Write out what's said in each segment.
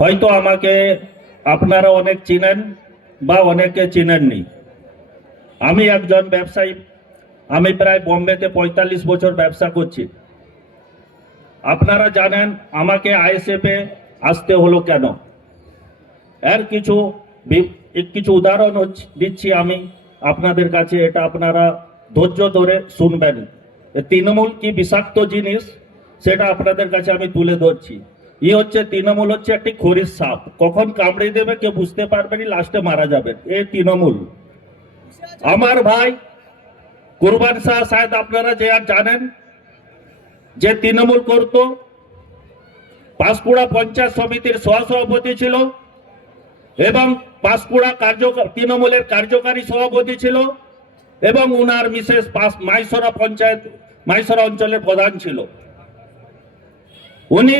হয়তো আমাকে আপনারা অনেক চিনেন বা অনেকে চিনেননি। আমি একজন ব্যবসায়ী। আমি প্রায় বোম্বেতে ৪৫ বছর ব্যবসা করছি। আপনারা জানেন আমাকে আইএসএফে আসতে হলো কেন। এর কিছু উদাহরণ দিচ্ছি আমি আপনাদের কাছে, এটা আপনারা ধৈর্য ধরে শুনবেন। তৃণমূল কি বিষাক্ত জিনিস সেটা আপনাদের কাছে আমি তুলে ধরছি। হচ্ছে তৃণমূল হচ্ছে একটি খরিস সাপ, কখন কামড়ে দেবে কেউ বুঝতে পারবে না, লাস্টে মারা যাবেন। এই তৃণমূল। আমার ভাই কুরবান শাহ শায়দ আপনারা যে আর জানেন যে তৃণমূল করত, পাঁশকুড়া পঞ্চায়েত সমিতির সহসভাপতি ছিল এবং পাঁশকুড়া তৃণমূলের কার্যকারী সভাপতি ছিল এবং উনার মিসেস মাইসরা অঞ্চলের প্রধান ছিল। উনি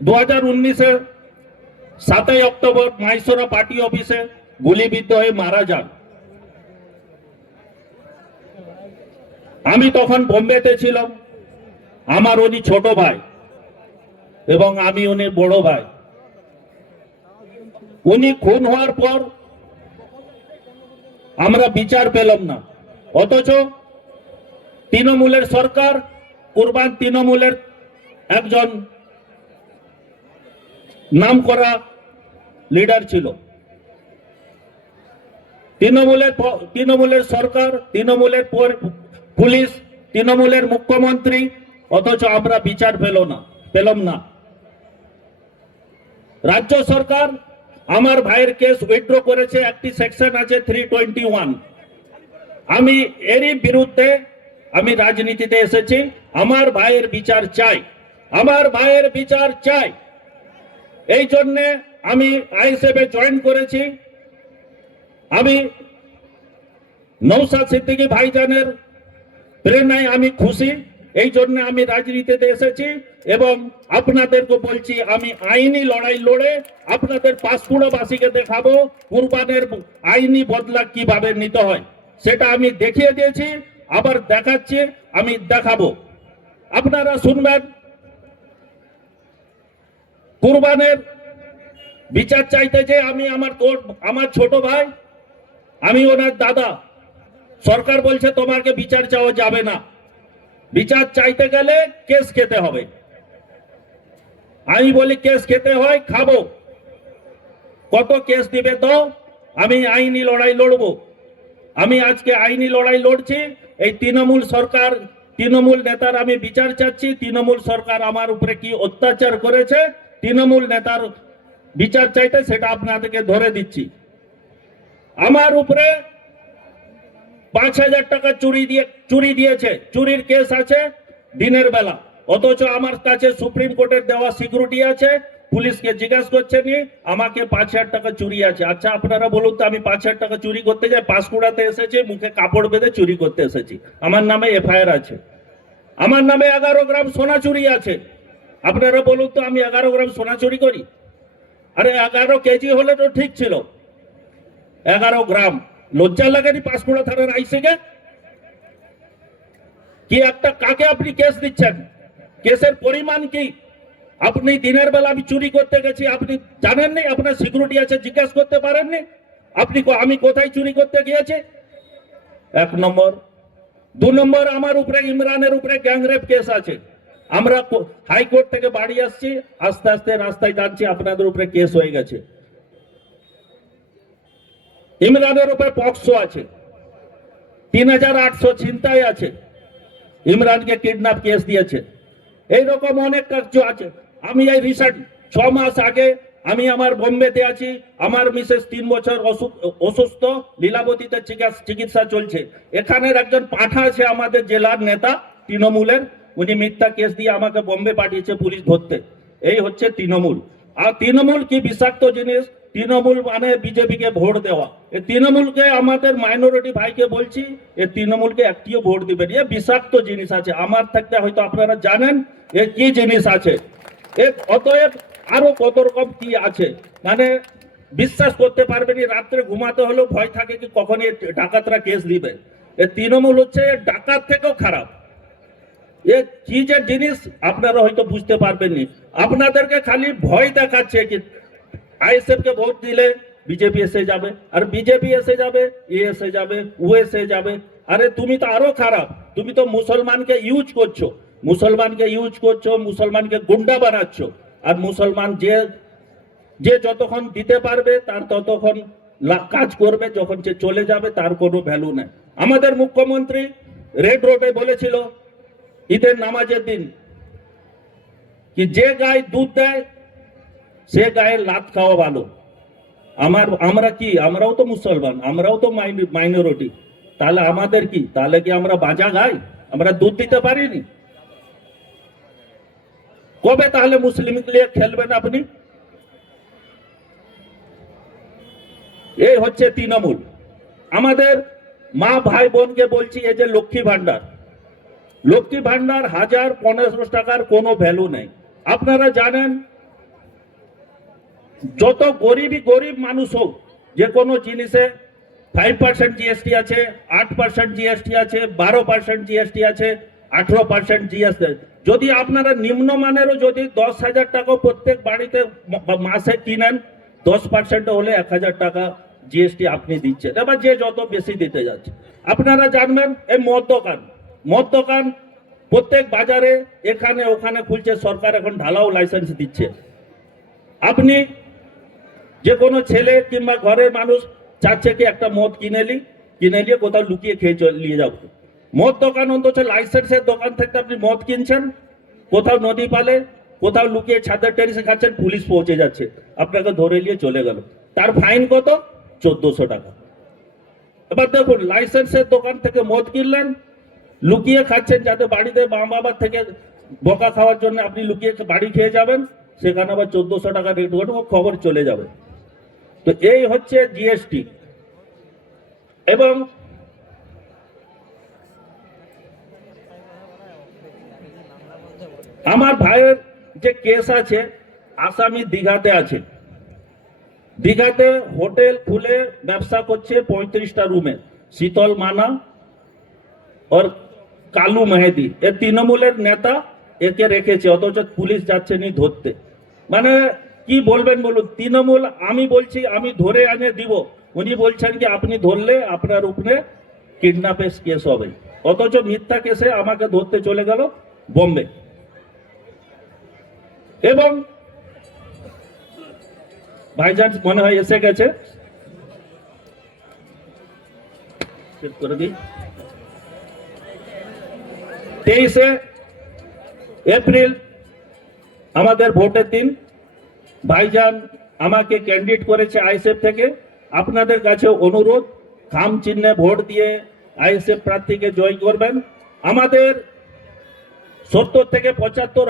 2019 7 অক্টোবর মাইসরা পার্টি অফিসে গুলিবিদ্ধ হয়ে মারা যান। আমি তখন বোম্বেতে ছিলাম। আমার উনি ছোট ভাই এবং আমি উনি বড় ভাই। উনি খুন হওয়ার পর আমরা বিচার পেলাম না, অথচ তৃণমূলের সরকার, কুরবান তৃণমূলের একজন নামকরা লিডার ছিল। তৃণমূলের সরকার, তৃণমূলের পুলিশ, তৃণমূলের মুখ্যমন্ত্রী, অথচ আমরা বিচার পেলাম না। রাজ্য সরকার আমার ভাইয়ের কেস উইথড্র করেছে, একটি সেকশন আছে 321। আমি এরই বিরুদ্ধে আমি রাজনীতিতে এসেছি। আমার ভাইয়ের বিচার চাই, আমার ভাইয়ের বিচার চাই। এই জন্য আমি আইএসএফে জয়েন করেছি। আমি নওশাদ সিদ্দিকী ভাইজানের প্রেরণায় আমি খুশি। এই জন্য আমি রাজনীতিতে এসেছি এবং আপনাদেরকে বলছি আমি আইনি লড়াই লড়ে আপনাদের পাঁশকুড়াবাসীকে দেখাবো কুরবানের আইনি বদলা কিভাবে নিতে হয়। সেটা আমি দেখিয়ে দিয়েছি, আবার দেখাচ্ছি, আমি দেখাবো। আপনারা শুনবেন। কুরবানের বিচার চাইতে যে আমি আমার ছোট ভাই, আমি ওনার দাদা। সরকার বলছে তোমাকে বিচার চাওয়া যাবে না, বিচার চাইতে গেলে কেস খেতে হবে। আমি বলি কেস খেতে হয়, খাবো। কত কেস দিবে তো আমি আইনি লড়াই লড়বো। আমি আজকে আইনি লড়াই লড়ছি। এই তৃণমূল সরকার, তৃণমূল নেতার আমি বিচার চাচ্ছি। তৃণমূল সরকার আমার উপরে কি অত্যাচার করেছে, তৃণমূল নেতার বিচার চাইতে সেটা আপনাদেরকে ধরে দিচ্ছি। আমার উপরে 5,000 টাকা চুরি দিয়েছে, চুরির কেস আছে দিনের বেলা, অথচ আমার কাছে সুপ্রিম কোর্টের দেওয়া সিকিউরিটি আছে। পুলিশকে জিজ্ঞাসা করছে নি আমাকে 5,000 টাকা চুরি আছে। আচ্ছা আপনারা বলুন তো, আমি 5,000 টাকা চুরি করতে যাই, পাঁশকুড়াতে এসেছি, মুখে কাপড় বেঁধে চুরি করতে এসেছি। আমার নামে এফআইআর আছে, আমার নামে 11 গ্রাম সোনা চুরি আছে। আপনারা বলুন তো আমি 11 গ্রাম সোনা চুরি করি? আরে 11 কেজি হলে তো ঠিক ছিল, 11 গ্রাম। লজ্জা লাগেনি পাঁশকুড়া থানার আইসিকে? কি একটা কাকে আপনি কেস দিচ্ছেন? কেসের পরিমাণ কি? আপনি দিনের বেলা আমি চুরি করতে গেছি, আপনি জানেননি? আপনার সিকিউরিটি আছে, জিজ্ঞাসা করতে পারেননি? আমি কোথায় চুরি করতে গিয়েছি? 1 নম্বর। 2 নম্বর, আমার উপরে ইমরানের উপরে গ্যাংরেপ কেস আছে। আমরা হাইকোর্ট থেকে বাড়ি আসছি, আস্তে আস্তে রাস্তায় যাচ্ছি, আপনাদের উপরে কেস হয়ে গেছে। ইমরানের উপরে পক্সো আছে, 3,800 ছিনতাই আছে, ইমরানকে কিডন্যাপ কেস দিয়েছে। এইরকম অনেক কিছু আছে। আমি এই রিসেন্ট 6 মাস আগে আমি আমার বোম্বেতে আছি, আমার মিসেস 3 বছর অসুস্থ, লীলাবতীতে চিকিৎসা চলছে। এখানের একজন পাঠা আছে আমাদের জেলার নেতা তৃণমূলের, উনি মিথ্যা কেস দিয়ে আমাকে বোম্বে পাঠিয়েছে পুলিশ ধরতে। এই হচ্ছে তৃণমূল। আর তৃণমূল কি বিষাক্ত জিনিস। তৃণমূল মানে বিজেপিকে ভোট দেওয়া। এই তৃণমূলকে আমাদের মাইনরিটি ভাইকে বলছি, এই তৃণমূলকে একটিও ভোট দিবেন। এ বিষাক্ত জিনিস আছে, আমার থাকতে হয়তো আপনারা জানেন এ কি জিনিস আছে। অতএব আরো কত রকম কি আছে, মানে বিশ্বাস করতে পারবেন। রাত্রে ঘুমাতে হলেও ভয় থাকে কি কখন ডাকাতরা কেস দিবে। এ তৃণমূল হচ্ছে ডাকাত থেকেও খারাপ। এ কি যে জিনিস আপনারা হয়তো বুঝতে পারবেননি। আপনাদেরকে খালি ভয় দেখাচ্ছে কি আইএসএফ কে ভোট দিলে বিজেপি এসে যাবে, আর বিজেপি এসে যাবে, এ এসে যাবে, ও এসে যাবে। আরে তুমি তো আরো খারাপ, তুমি তো মুসলমানকে ইউজ করছো, মুসলমানকে ইউজ করছো, মুসলমানকে গুন্ডা বানাচ্ছ। আর মুসলমান যে যে যতক্ষণ দিতে পারবে তার ততক্ষণ কাজ করবে, যখন সে চলে যাবে তার কোনো ভ্যালু নেই। আমাদের মুখ্যমন্ত্রী রেড রোডে বলেছিল ঈদের নামাজের দিন কি যে গায়ে দুধ দেয় সে গায়ে লাত খাওয়া ভালো। আমরা কি, আমরাও তো মুসলমান, আমরাও তো মাইনরিটি, তাহলে আমাদের কি, তাহলে কি আমরা বাজা গাই, আমরা দুধ দিতে পারিনি? কবে তাহলে মুসলিম নিয়ে খেলবেন আপনি? এই হচ্ছে তৃণমূল। আমাদের মা ভাই বোনকে বলছি, এই যে লক্ষ্মী ভান্ডার, লক্ষ্মী ভান্ডার 1000-1500 টাকার কোনো ভ্যালু নেই। আপনারা জানেন যত গরিব মানুষ হোক, যে কোনো জিনিসে 5% জিএসটি আছে, 8% জিএসটি আছে, 12% জিএসটি আছে, 18% জিএসটি। যদি আপনারা নিম্নমানেরও যদি 10,000 টাকা প্রত্যেক বাড়িতে মাসে কিনেন, 10% হলে 1,000 টাকা জিএসটি আপনি দিচ্ছেন। এবার যে যত বেশি দিতে যাচ্ছে, আপনারা জানবেন এই মদ দোকান প্রত্যেক বাজারে এখানে ওখানে খুলছে, সরকার এখন ঢালাও লাইসেন্স দিচ্ছে। আপনি যে কোনো ছেলে কিংবা ঘরের মানুষ চাচ্ছে কি একটা মদ কিনে নিয়ে কোথাও লুকিয়ে খেয়ে নিয়ে যাবো। মদ দোকান অন্তত লাইসেন্সের দোকান থেকে আপনি মদ কিনছেন, কোথাও নদী পালে, কোথাও লুকিয়ে ছাদের টেরিসে খাচ্ছেন, পুলিশ পৌঁছে যাচ্ছে, আপনাকে ধরে নিয়ে চলে গেল। তার ফাইন কত? 1400 টাকা। এবার দেখুন, লাইসেন্সের দোকান থেকে মদ কিনলেন, লুকিয়ে খাচ্ছেন, যাতে বাড়িতে মা বাবার থেকে বকা খাওয়ার জন্য আপনি লুকিয়ে বাড়ি খেয়ে যাবেন, সেখানে আবার 1400 টাকা রেট করে খবর চলে যাবে। তো এই হচ্ছে জিএসটি। এবং আমার ভাইয়ের যে কেস আছে, আসামি দীঘাতে আছে, দীঘাতে হোটেল খুলে ব্যবসা করছে 35টা রুমে। শীতল মানা और কালু মেহেদি, এ তৃণমূলের নেতা, একে রেখেছে, অথচ পুলিশ যাচ্ছে নি ধরতে। মানে কি বলবেন বলুন? তৃণমূল, আমি বলছি আমি ধরে এনে দিব, উনি বলছেন কি আপনি ধরলে আপনার উপরে কিডন্যাপের কেস হবে, অথচ মিথ্যা কেসে আমাকে ধরতে চলে গেল বোম্বে। এবং ভাইজান মনে হয় এসে গেছে, করে দিই। 23 এপ্রিল আমাদের ভোটের দিন। ভাইজান আমাকে ক্যান্ডিডেট করেছে আইএসএফ থেকে। আপনাদের কাছে অনুরোধ, খাম চিহ্নে ভোট দিয়ে আইএসএফ প্রার্থীকে জয় করবেন। আমাদের 70 থেকে 75